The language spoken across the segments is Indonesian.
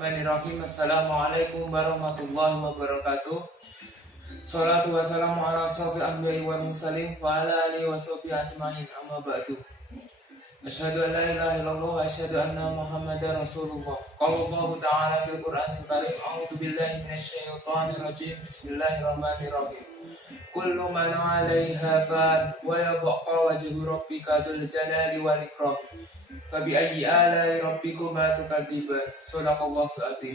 Bismillahirrahmanirrahim. Assalamualaikum warahmatullahi wabarakatuh. Salatu wassalamu ala asrofil anbiya'i wal mursalin wa ala alihi wa sahbihi ajma'in. Amma ba'du. Asyhadu an la ilaha illallah wa asyhadu anna Muhammadar Rasulullah. Qala Allah Ta'ala fil Qur'anil Karim, a'udzu billahi minasyaitonir rajim. Bismillahirrahmanirrahim. Kullu man 'alaiha fan wa yabqa wajhu rabbika dzul jalali wal ikram. Fabi ayyi ala'i rabbikuma tukadziban. Shadaqallahul adzim.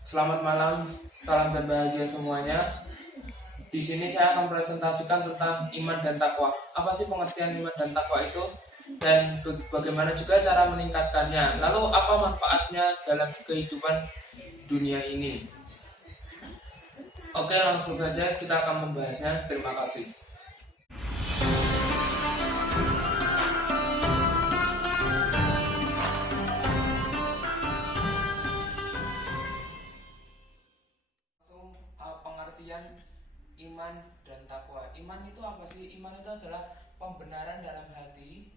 Selamat malam, salam dan bahagia semuanya. Di sini saya akan presentasikan tentang iman dan takwa. Apa sih pengertian iman dan takwa itu? Dan bagaimana juga cara meningkatkannya? Lalu apa manfaatnya dalam kehidupan dunia ini? Oke, langsung saja kita akan membahasnya. Terima kasih. Pengertian iman dan takwa. Iman itu apa sih? Iman itu adalah pembenaran dalam hati,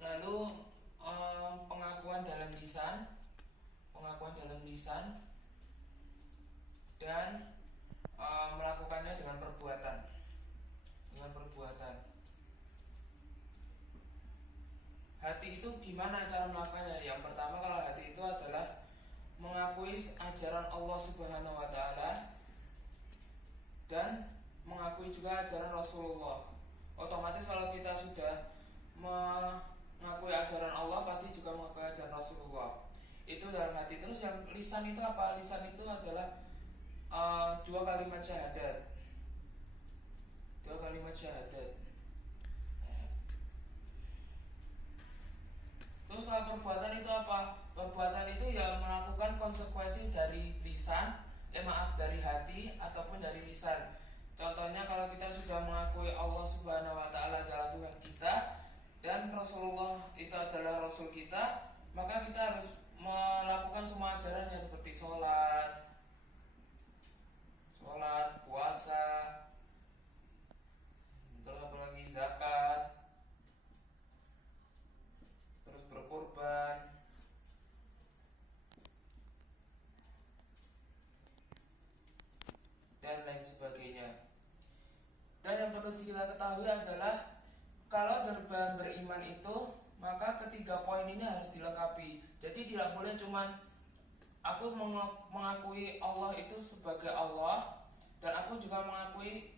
lalu pengakuan dalam lisan, dan melakukannya dengan perbuatan. Hati itu gimana cara melakukannya? Yang pertama, kalau hati itu adalah mengakui ajaran Allah Subhanahu wa Ta'ala dan mengakui juga ajaran Rasulullah. Otomatis kalau kita sudah mengakui ajaran Allah, pasti juga mengakui ajaran Rasulullah. Itu dalam hati. Terus yang lisan itu apa? Lisan itu adalah dua kalimat syahadat. Terus kalau perbuatan itu apa? Perbuatan itu ya melakukan konsekuensi dari dari hati ataupun dari lisan. Contohnya kalau kita sudah mengakui Allah Subhanahu wa Ta'ala adalah Tuhan kita dan Rasulullah itu adalah Rasul kita, maka kita harus melakukan semua ajarannya seperti sholat, puasa, terus apalagi zakat, terus berkorban, dan lain sebagainya. Dan yang perlu kita ketahui adalah kalau dalam beriman itu, maka ketiga poin ini harus dilengkapi. Jadi tidak boleh cuman aku mengakui Allah itu sebagai Allah dan aku juga mengakui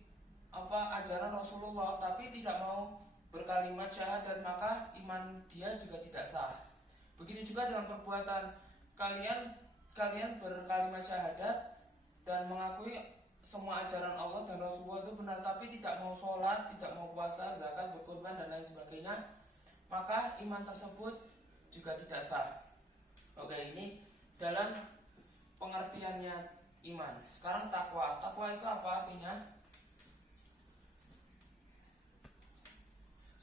ajaran Rasulullah, tapi tidak mau berkalimat syahadat, maka iman dia juga tidak sah. Begitu juga dengan perbuatan. Kalian berkalimat syahadat dan mengakui semua ajaran Allah dan Rasulullah itu benar, tapi tidak mau sholat, tidak mau puasa, zakat, berkorban, dan lain sebagainya, maka iman tersebut juga tidak sah. Oke, ini dalam pengertiannya iman. Sekarang takwa. Takwa itu apa artinya?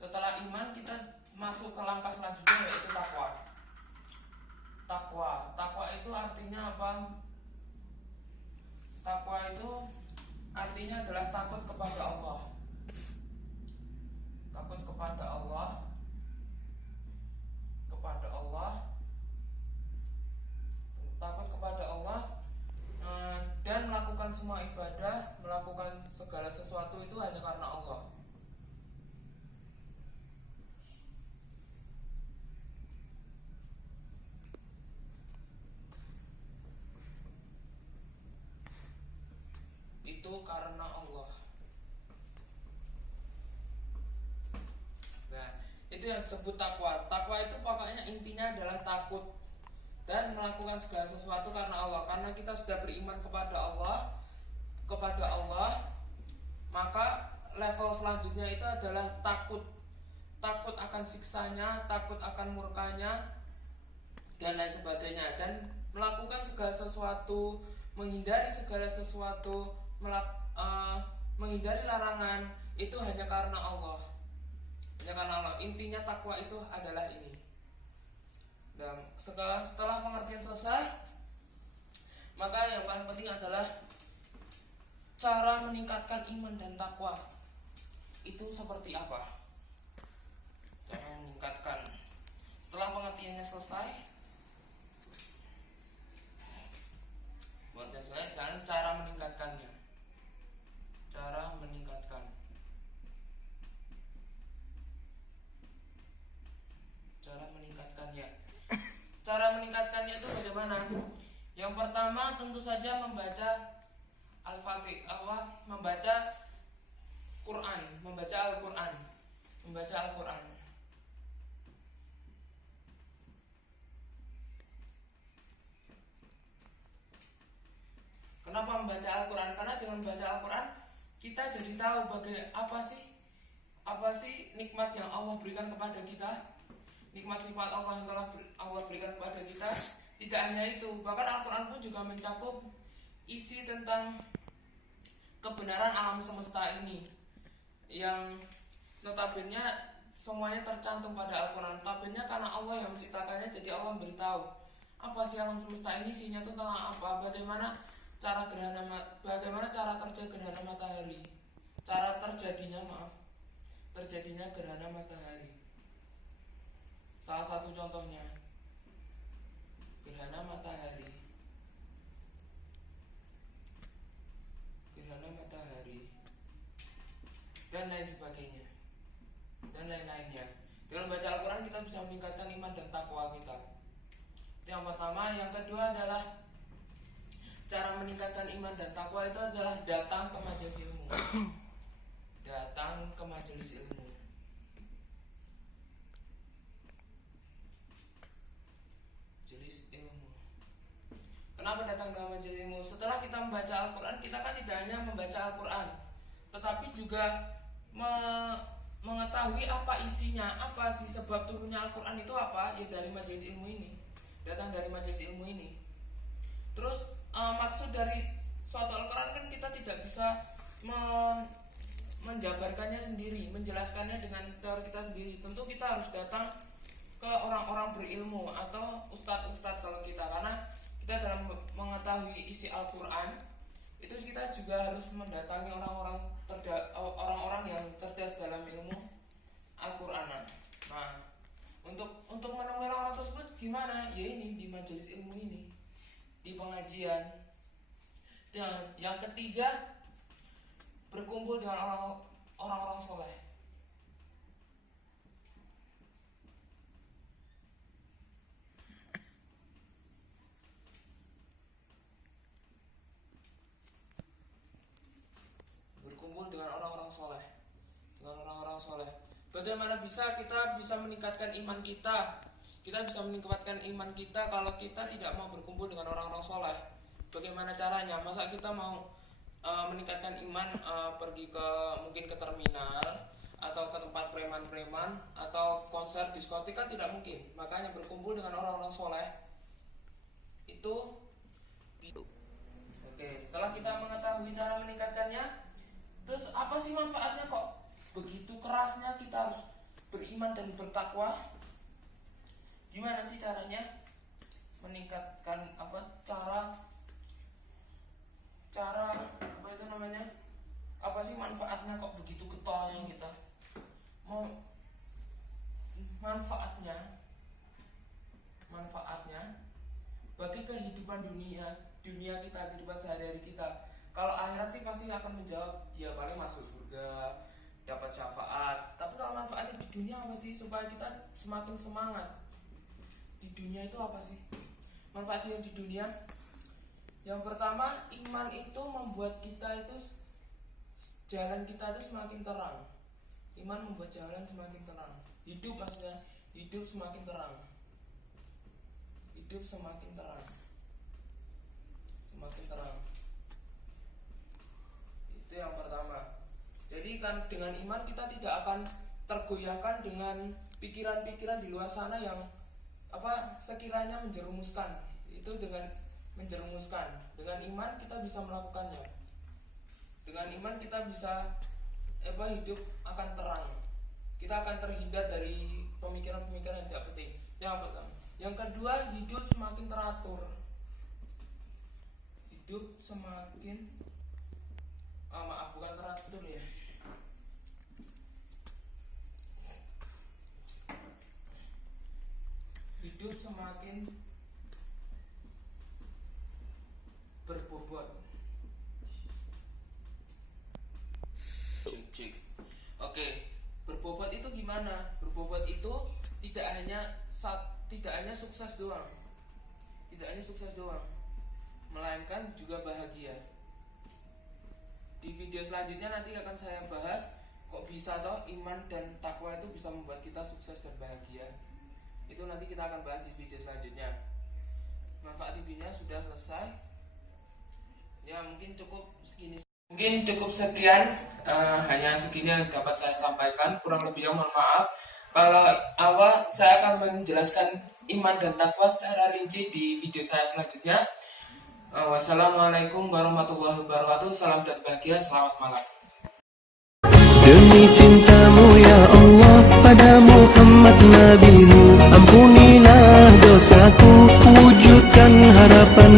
Setelah iman kita masuk ke langkah selanjutnya, yaitu takwa. Takwa itu artinya apa? Takwa itu artinya adalah takut kepada Allah. Takut kepada Allah dan melakukan semua ibadah, melakukan segala sesuatu itu hanya karena Allah. Itu karena Allah. Nah, itu yang disebut takwa. Takwa itu pokoknya intinya adalah takut dan melakukan segala sesuatu karena Allah. Karena kita sudah beriman kepada Allah, maka level selanjutnya itu adalah takut akan siksanya, takut akan murkanya, dan lain sebagainya. Dan melakukan segala sesuatu, menghindari segala sesuatu, menghindari larangan itu hanya karena Allah. Intinya takwa itu adalah ini. Dan setelah pengertian selesai, maka yang paling penting adalah cara meningkatkan iman dan takwa itu seperti apa? Cara meningkatkan. Setelah pengertiannya selesai, buatnya selesai, dan cara meningkatkannya. Cara meningkatkan. Cara meningkatkannya. Cara meningkatkannya itu bagaimana? Yang pertama tentu saja membaca Al-Fatihah, membaca Quran, membaca Al-Quran, membaca Al-Quran. Kenapa membaca Al-Quran? Karena dengan membaca Al-Quran kita jadi tahu apa sih nikmat yang Allah berikan kepada kita, nikmat-nikmat Allah yang telah Allah berikan kepada kita. Tidak hanya itu, bahkan Al-Quran pun juga mencakup isi tentang kebenaran alam semesta ini, yang notabene semuanya tercantum pada Al-Quran. Notabene karena Allah yang menciptakannya, jadi Allah memberitahu apa sih alam semesta ini, isinya itu tentang apa, bagaimana cara kerja gerhana matahari, terjadinya gerhana matahari. Salah satu contohnya gerhana matahari, dan lain sebagainya, dan lain-lainnya. Dengan baca Al-Quran kita bisa meningkatkan iman dan takwa kita. Itu yang pertama. Yang kedua adalah cara meningkatkan iman dan takwa itu adalah datang ke majelis ilmu. Datang ke majelis ilmu. Majelis ilmu. Kenapa datang ke majelis ilmu? Setelah kita membaca Al-Quran, kita kan tidak hanya membaca Al-Quran, tetapi juga mengetahui apa isinya, apa sih sebab turunnya Al-Quran itu apa, ya dari majelis ilmu ini, datang dari majelis ilmu ini. Terus maksud dari suatu Al-Quran kan kita tidak bisa menjabarkannya sendiri, menjelaskannya dengan teori kita sendiri. Tentu kita harus datang ke orang-orang berilmu atau ustadz-ustadz kalau kita, karena kita dalam mengetahui isi Al-Quran itu kita juga harus mendatangi orang-orang yang cerdas dalam ilmu Al-Quranan. Nah, untuk menemui orang tersebut gimana? Ya ini di majelis ilmu ini, di pengajian. Dan yang ketiga, berkumpul dengan orang-orang soleh. Berkumpul dengan orang-orang soleh, Bagaimana kita bisa meningkatkan iman kita? Kita bisa meningkatkan iman kita kalau kita tidak mau berkumpul dengan orang-orang soleh. Bagaimana caranya? Masa kita mau meningkatkan iman pergi mungkin ke terminal atau ke tempat preman-preman atau konser diskotik? Kan tidak mungkin. Makanya berkumpul dengan orang-orang soleh itu. Oke, setelah kita mengetahui cara meningkatkannya, terus apa sih manfaatnya kok begitu kerasnya kita harus beriman dan bertakwa? Gimana sih caranya meningkatkan apa sih manfaatnya kok begitu getolnya kita? Mau manfaatnya bagi kehidupan dunia kita, kehidupan sehari-hari kita. Kalau akhirat sih pasti akan menjawab ya paling masuk surga, dapat syafaat. Tapi kalau manfaatnya di dunia apa sih, supaya kita semakin semangat di dunia itu apa sih manfaatnya di dunia? Yang pertama, iman itu membuat kita itu jalan kita itu semakin terang. Iman membuat jalan semakin terang. Hidup semakin terang. Itu yang pertama. Jadi kan dengan iman kita tidak akan tergoyahkan dengan pikiran-pikiran di luar sana yang sekiranya menjerumuskan. Itu dengan iman kita bisa melakukannya. Dengan iman kita bisa hidup akan terang. Kita akan terhindar dari pemikiran-pemikiran yang tidak penting. Yang pertama. Yang kedua, hidup semakin teratur. semakin berbobot. Oke, berbobot itu gimana? Berbobot itu tidak hanya sukses doang. Tidak hanya sukses doang, melainkan juga bahagia. Di video selanjutnya nanti akan saya bahas kok bisa toh iman dan takwa itu bisa membuat kita sukses dan bahagia. Itu nanti kita akan bahas di video selanjutnya. Manfaat videonya sudah selesai. Ya mungkin cukup sekian. Hanya segini yang dapat saya sampaikan. Kurang lebihnya mohon maaf. Kalau awal saya akan menjelaskan iman dan takwa secara rinci di video saya selanjutnya. Wassalamualaikum warahmatullahi wabarakatuh. Salam dan bahagia. Selamat malam. Demi cintamu ya Allah pada Muhammad Nabimu, ampunilah dosaku, wujudkan harapan.